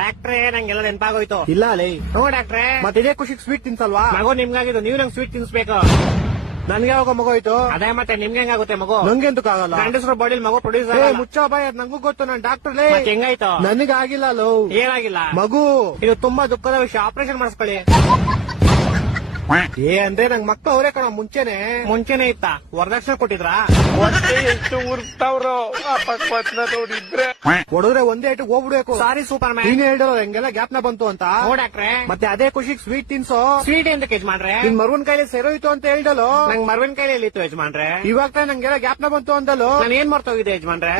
ಡಾಕ್ಟ್ರೇ ನಂಗೆಲ್ಲ ನೆನಪಾಗೋಯ್ತು. ಇಲ್ಲ ಲೇ, ಹ್ಞೂ ಡಾಕ್ಟ್ರೇ. ಮತ್ತೆ ಇದೇ ಖುಷಿಗೆ ಸ್ವೀಟ್ ತಿನ್ಸಲ್ವಾ? ಮಗು ನಿಮ್ಗಾಗಿದ್ದು, ನೀವು ನಂಗೆ ಸ್ವೀಟ್ ತಿನ್ಸ್ಬೇಕು. ನನ್ಗೆ ಯಾವಾಗ ಮಗು ಆಯ್ತು? ಅದೇ ಮತ್ತೆ ನಿಮ್ಗೆ ಹೆಂಗಾಗುತ್ತೆ ಮಗು? ನಂಗೆಂತಕ್ ಆಗಲ್ಲ. ಗಂಡಸ್ರ ಬಾಡಿಲ್ ಮಗು ಪ್ರೊಡ್ಯೂಸ್ ಮುಚ್ಚ ಬಾಯ್, ಅದ್ ನಂಗೂ ಗೊತ್ತು, ನಾನ್ ಡಾಕ್ಟರ್ ಲೇ. ಹೆಂಗಾಯ್ತು? ನನಗಾಗಿಲ್ಲ ಲೋ. ಏನಾಗಿಲ್ಲ ಮಗು. ಇದು ತುಂಬಾ ದುಃಖದ ವಿಷಯ, ಆಪರೇಷನ್ ಮಾಡಿಸ್ಕೊಳ್ಳಿ. ಅಂದ್ರೆ ನಂಗ್ ಮಕ್ಳು ಅವರೇ ಕಣ ಮುಂಚೆನೆ ಇತ್ತಾ? ವರದಕ್ಷಿಣೆ ಕೊಟ್ಟಿದ್ರಾ? ಎಷ್ಟು ಉರ್ತಾವ್ರೋ ಪಕ್ವತ್ನ ನೋಡಿದ್ರೆ. ಹೊಡೆದ್ರೆ ಒಂದೇ ಇಟ್ಟು ಹೋಗ್ಬಿಡ್ಬೇಕು. ಸಾರಿ ಸೂಪರ್ ಮ್ಯಾನ್. ನೀನ್ ಹೇಳಿರೋ ಹೆಂಗೆಲ್ಲ ಗ್ಯಾಪ್ನ ಬಂತು ಅಂತ. ಹ್ಞೂ ಡಾಕ್ಟ್ರೇ. ಮತ್ತೆ ಅದೇ ಖುಷಿಗೆ ಸ್ವೀಟ್ ತಿನ್ಸೋ. ಸ್ವೀಟ್ ಎಂತ ಯಜಮಾನ್ರೆ? ನಿನ್ ಮರುವನ್ ಕೈಲಿ ಸೆರೋಯ್ತು ಅಂತ ಹೇಳ್ದಲ್ಲೋ. ನಂಗ್ ಮರ್ವಿನ ಕೈಲಿ ಇತ್ತು ಯಜಮಾನ್ರೆ. ಇವಾಗ ನಂಗೆಲ್ಲ ಗ್ಯಾಪ್ನ ಬಂತು ಅಂದಲ್ಲೋ. ನಾನು ಏನ್ ಮರ್ತೋಗಿದೆ ಯಜಮಾನ್ರೆ?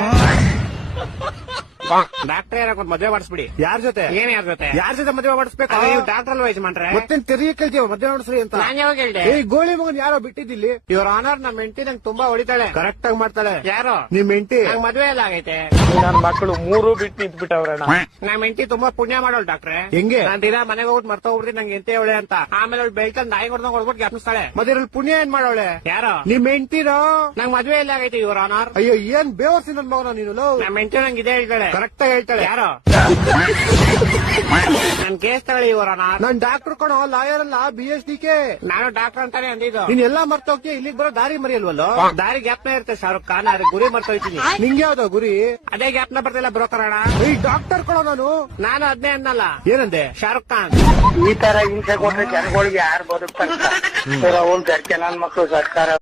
ಡಾಕ್ಟ್ರೇ ಯಾಕೊಂದ್ ಮದ್ವೆ ಮಾಡಿಸ್ಬಿಡಿ. ಯಾರ ಜೊತೆ? ಏನ್ ಯಾರ ಜೊತೆ? ಯಾರ ಜೊತೆ ಮದುವೆ ಮಾಡಿಸ್ಬೇಕು? ನೀವು ಡಾಕ್ಟರ್ ಅಲ್ವಾ ಯಜಮಾನ್ರೆ? ಮತ್ತೆ ತೆರಿಗೆ ಕೇಳ್ತೀವ ಮದುವೆ ಮಾಡಿಸ್ರಿ ಅಂತ. ನಾನ್ ಯಾವಾಗ ಹೇಳ್ದೆ? ಈ ಗೋಳಿ ಮಗನ್ ಯಾರೋ ಬಿಟ್ಟಿದ್ದಿಲ್ಲಿ. ಇವ್ರ ಆನರ್ ನಮ್ಮ ಹೆಂಡತಿ ನಂಗೆ ತುಂಬಾ ಹೊಡಿತಾಳೆ. ಕರೆಕ್ಟ್ ಆಗಿ ಮಾಡ್ತಾಳೆ. ಯಾರು? ನಿಮ್ ಹೆಂಡತಿ. ನಂಗ್ ಮದ್ವೆ ಎಲ್ಲ ಆಗೈತೆ. ನನ್ ಮಕ್ಕಳು 3 ಬಿಟ್ಟು ನಿಂತ್ಬಿಟ್ಟವ್ರಣ್ಣ. ನಮ್ಮ ಹೆಂಡತಿ ತುಂಬಾ ಪುಣ್ಯ ಮಾಡೋಳು ಡಾಕ್ಟ್ರೆ. ಹೆಂಗೆ? ನಾನ್ ದಿನ ಮನೆಗೆ ಹೋಗ್ಬಿಟ್ಟು ಮರ್ತೋಗ್ಬಿಡ್ತೀನಿ ನಂಗೆ ಎಂತ ಹೇಳಿ ಅಂತ. ಆಮೇಲೆ ಅವ್ಳು ಬೆಳ್ಕೊಂಡು ನಾಯಿ ಹೊಡ್ದಂಗ್ ಹೊಡ್ಬಿಟ್ಟು ಜ್ಞಾಪಿಸ್ತಾಳೆ. ಮತ್ತೆ ಇದ್ರಲ್ಲಿ ಪುಣ್ಯ ಏನ್ ಮಾಡೋಳೆ? ಯಾರು? ನಿಮ್ ಹೆಂಡತಿನೋ. ನಂಗ್ ಮದ್ವೆ ಎಲ್ಲ ಆಗೈತೆ ಇವ್ರ ಆನರ್. ಅಯ್ಯೋ ಏನ್ ಬೇವರ್ಸಿ ನನ್ ಮಗನ ನೀನು. ನಮ್ಮ ಹೆಂಡತಿ ನಂಗೆ ಇದೇ ಹೇಳ್ತಾಳೆ. ಕರೆಕ್ಟ್ ಆಗಿ ಹೇಳ್ತಾಳೆ. ಯಾರು? ನನ್ ಕೇಸ್ ತಗೊಳ್ಳಿ ಇವ್ರ ಆನರ್. ನಾನ್ ಡಾಕ್ಟರ್ ಕಣೋ, ಲಾಯರ್ ಅಲ್ಲ, BSDK. ನಾನು ಡಾಕ್ಟರ್ ಅಂತಾನೆ ಅಂದಿದ್ದು. ನೀನ್ ಎಲ್ಲಾ ಮರ್ತೋಗ್ತೀಯ, ಇಲ್ಲಿಗೆ ಬರೋ ದಾರಿ ಮರಿಯಲ್ವಲ್ಲೋ. ದಾರಿ ಗ್ಯಾಪ್ನ ಇರುತ್ತೆ ಶಾರುಖ್ ಖಾನ್, ಅದ್ರ ಗುರಿ ಮರ್ತೋಯ್ತೀನಿ. ನಿಂಗೆ ಯಾವ್ದೋ ಗುರಿ? ಅದೇ ಗ್ಯಾಪ್ನ ಬರ್ತಿಲ್ಲ ಬ್ರೋಕರ್ ಅಣ್ಣ. ಈ ಡಾಕ್ಟರ್ ಕಣೋ ನಾನು ಅದ್ನೇ ಅನ್ನಲ್ಲ. ಏನಂದೆ? ಶಾರುಖ್ ಖಾನ್. ಈ ತರ ಹಿಂಸೆ ಕೊಟ್ರೆ ಜನಗಳಿಗೆ ಯಾರು ಬದುಕ್ತಾರೆ? ಅವ್ನ್ ನನ್ ಮಕ್ಕಳು ಸರ್ಕಾರ